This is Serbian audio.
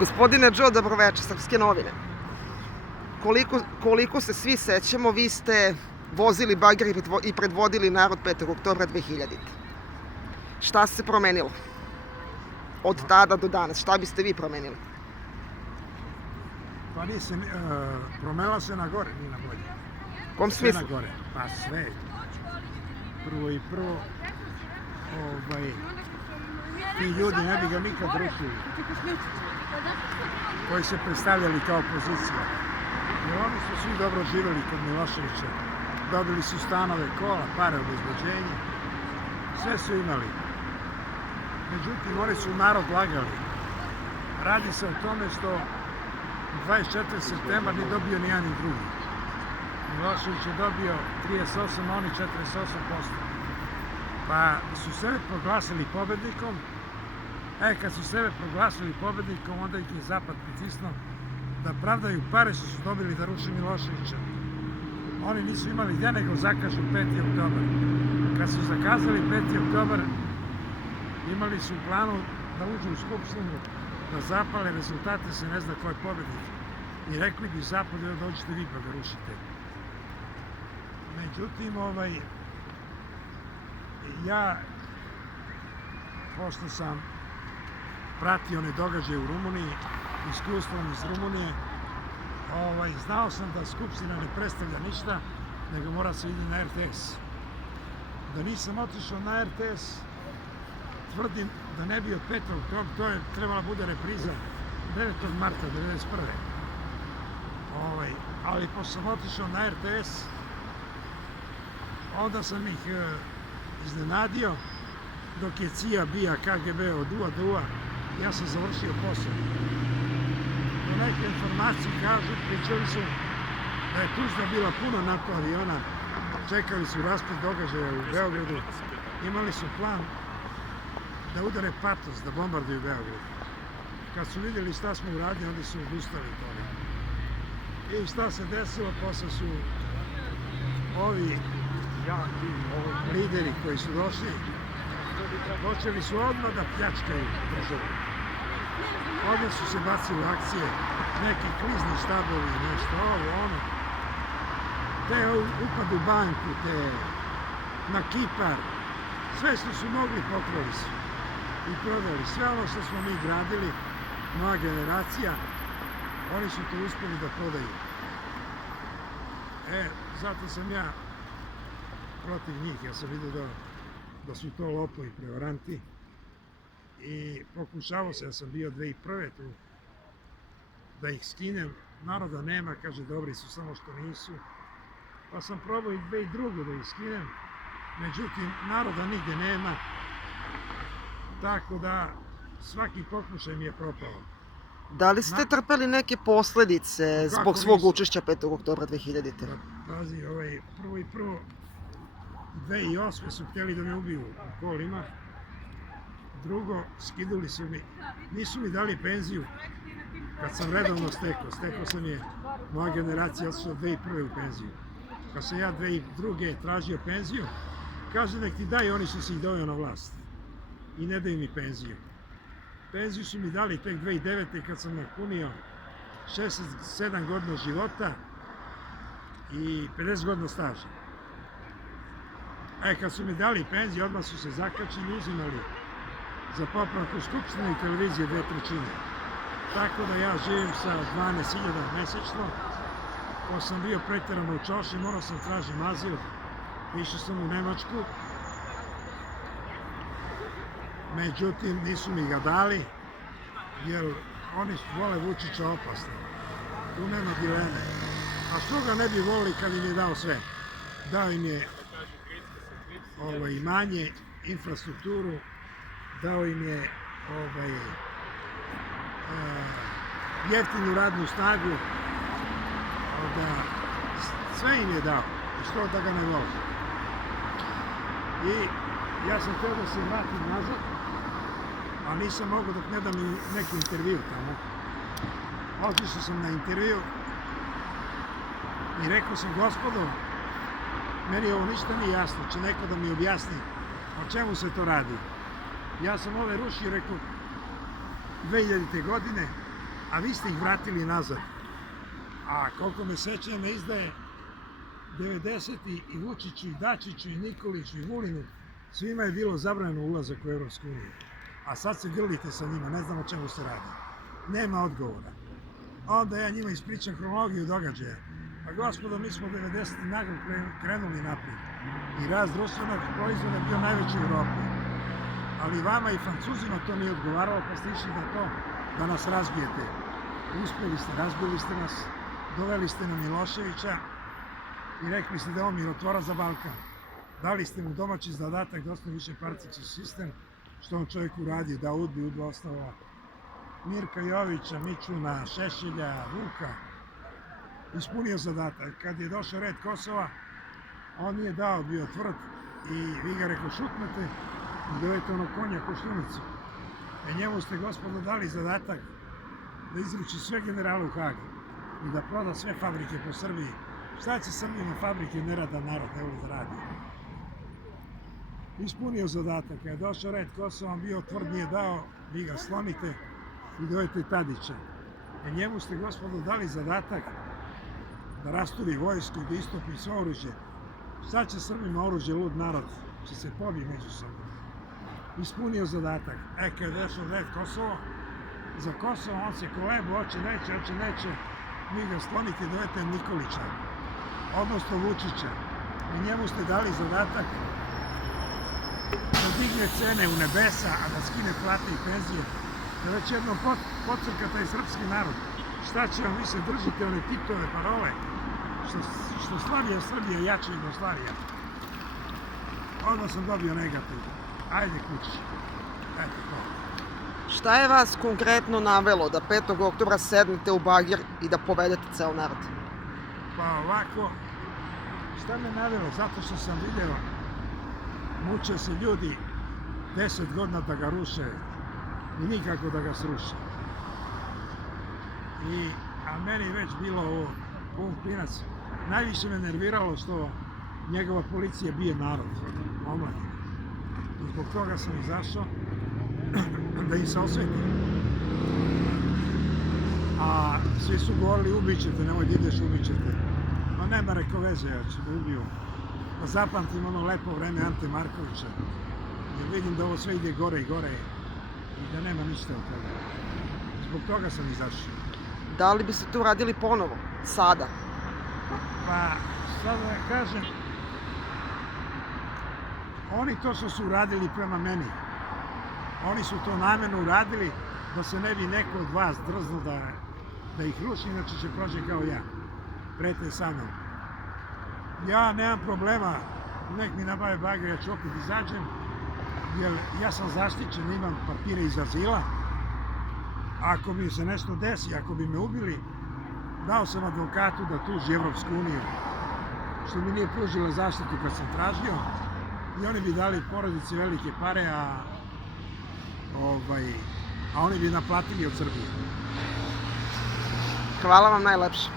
Gospodine Joe, dobroveče, Srpske novine. Koliko se svi sećamo, vi ste vozili bager i predvodili narod 5. oktobra 2000. Šta se promenilo od tada do danas? Šta biste vi promenili? Pa nisam, promenila se na gore, nije na bolje. U kom Sve smislu? na gore, pa sve. Prvo, ti ljudi ne bi ga nikad rušili, koji se predstavljali kao opozicija. Jer oni su svi dobro živjeli kod Miloševića. Dobili su stanove, kola, pare, obezbeđenje. Sve su imali. Međutim, oni su narod lagali. Radi se o tome što 24. septembar nije dobio ni jedan ni drugi. Milošević je dobio 38, a oni 48%. Pa su sebe proglasili pobednikom. Kad su sebe proglasili pobednikom, onda ih je Zapad pritisnuo da pravdaju pare što su dobili da ruše Miloševića. Oni nisu imali gdje nego zakažu 5. oktobar. Kad su zakazali 5. oktobar, imali su u planu da uđu u skupštinu, da zapale rezultate, se ne zna ko je pobednik. I rekli bi Zapadu da dođete vi pa ga rušite. Međutim, ja, pošto sam pratio one događaje u Rumuniji, iskustvom iz Rumunije, znao sam da Skupština ne predstavlja ništa, nego mora se ide na RTS. Da nisam otišao na RTS, tvrdim da ne bi od 5. oktobra, to je trebala bude repriza 9. marta 1991. Ali pošto sam otišao na RTS, onda sam ih iznenadio, dok je CIA bija KGB od UA do UA, ja sam završio posao. Do neke informacije kažu, pričali su da je Tuzla bila puno NATO aviona, čekali su rasplet događaja u Beogradu, imali su plan da udare Patos, da bombarduju Beograd. Kad su vidjeli šta smo uradili, onda su odustali toga. I šta se desilo, posle su ovi lideri koji su došli, počeli su odmah da pljačkaju državu. Odmah su se bacili akcije, neki krizni štabovi, nešto ono. Te upad u banku, te na Kipar, sve što su mogli pokrali su i prodali. Sve ono što smo mi gradili, moja generacija, oni su to uspjeli da prodaju. Zato sam ja protiv njih, ja sam vidio da su to lopovi, prevaranti. I pokušavao sam, ja sam bio 2001. tu, da ih skinem. Naroda nema, kaže, dobri su, samo što nisu. Pa sam probao i 2002. da ih skinem. Međutim, naroda nigde nema. Tako da, svaki pokušaj mi je propao. Da li ste trpeli neke posledice zbog svog učešća 5. oktobra 2000. Pazi, prvo, 2008. su htjeli da me ubiju u kolima. Drugo, skiduli su mi, nisu mi dali penziju kad sam redovno stekao. Stekao sam je, moja generacija otišla 2001. u penziju. Kad sam ja 2002. tražio penziju, kaže da ti daju, oni su se ih doveo na vlast. I ne daju mi penziju. Penziju su mi dali tek 2009. kad sam napunio 67 godina života i 50 godina staža. Kad su mi dali penziju, odmah su se zakačili i uzimali za popravku Skupštine i televizije 2/3. Tako da ja živim sa 12.000 mesečno. Ko sam bio pretjerano u čoši, morao sam tražiti azil. Išao sam u Nemačku. Međutim, nisu mi ga dali, jer oni vole Vučića opasno. Tu nema dileme. A što ga ne bi volili kad im je dao sve? Dao im je imanje, infrastrukturu, dao im je jeftinu radnu snagu, sve im je dao, i što da ga ne voli. I ja sam htio da se vratim nazad, a nisam mogao dok ne dam neki intervju tamo. Otišao sam na intervju i rekao sam, gospodo, meni ovo ništa nije jasno, će neko da mi objasni o čemu se to radi. Ja sam ove rušio, rekao, 2000. godine, a vi ste ih vratili nazad. A koliko me sećam, me izdaje 90. i Vučiću, i Dačiću, i Nikoliću, i Vulinu, svima je bilo zabranjeno ulazak u Evropsku uniju. A sad se grlite sa njima, ne znam o čemu se radi. Nema odgovora. Onda ja njima ispričam hronologiju događaja. Pa gospodo, mi smo 90. naglo krenuli naprijed. I rast društvenog proizvoda je bio najveći u Evropi. Ali vama i Francuzima to nije odgovaralo, pa ste išli na to da nas razbijete. Uspjeli ste, razbili ste nas, doveli ste na Miloševića i rekli ste da je on mirotvorac za Balkan. Dali ste mu domaći zadatak da osnovi više partijalni sistem, što on čovjek uradio, da udbi udba osnovao Mirka Jovića, Mičuna, Šešelja, Vuka. Ispunio zadatak. Kad je došao red Kosova, on nije dao, bio tvrd i vi ga rekao šutnete i dovete ono konja Koštunicu. Njemu ste, gospodo, dali zadatak da izruči sve generale u Hag i da proda sve fabrike po Srbiji. Šta će Srbima fabrike, ne rada narod, ne voli da radi. Ispunio zadatak. Kad je došao red Kosova, on bio tvrd, nije dao, vi ga slomite i dovete Tadića. Njemu ste, gospodo, dali zadatak da rasturi vojsku i da istopi sve oružje. Šta će Srbima oružje, lud narod, će se pobije među sobom. Ispunio zadatak. Kad je došao red Kosovo, za Kosovo on se kolebu, hoće neće, vi ga sklonite i dovete Nikolića, odnosno Vučića. I njemu ste dali zadatak da digne cene u nebesa, a da skine plate i penzije, da već jednom podcrka taj srpski narod. Šta će vam više, držite one Titove parole, što slavija Srbija, jača Jugoslavija. Onda sam dobio negativ. Ajde kući. Eto to. Šta je vas konkretno navelo da 5. oktobra sednete u bagir i da povedete ceo narod? Pa ovako, šta me navelo? Zato što sam video, muče se ljudi 10 godina da ga ruše i nikako da ga sruše. A meni je već bilo ovo pun klinac. Najviše me nerviralo što njegova policija bije narod, omladine. I zbog toga sam izašao da im se osveti. A svi su govorili ubićete, nemoj da ideš, ubićete. Ma nema rekao veze, ja ću da ubiju. Da zapamtim ono lepo vreme Ante Markovića. Jer vidim da ovo sve ide gore i gore i da nema ništa od toga. Zbog toga sam izašao. Da li biste to uradili ponovo, sada? Pa, sad da kažem, oni to što su uradili prema meni, oni su to namjerno uradili da se ne bi neko od vas drznuo da ih ruši, inače će proći kao ja. Prete sa mnom. Ja nemam problema, nek mi nabave bagir, ja ću opet izađem, jer ja sam zaštićen, imam papire iz azila. Ako mi se nešto desi, ako bi me ubili, dao sam advokatu da tuži Evropsku uniju, što mi nije pružila zaštitu kad sam tražio, i oni bi dali porodici velike pare, a oni bi naplatili od Srbije. Hvala vam najlepše.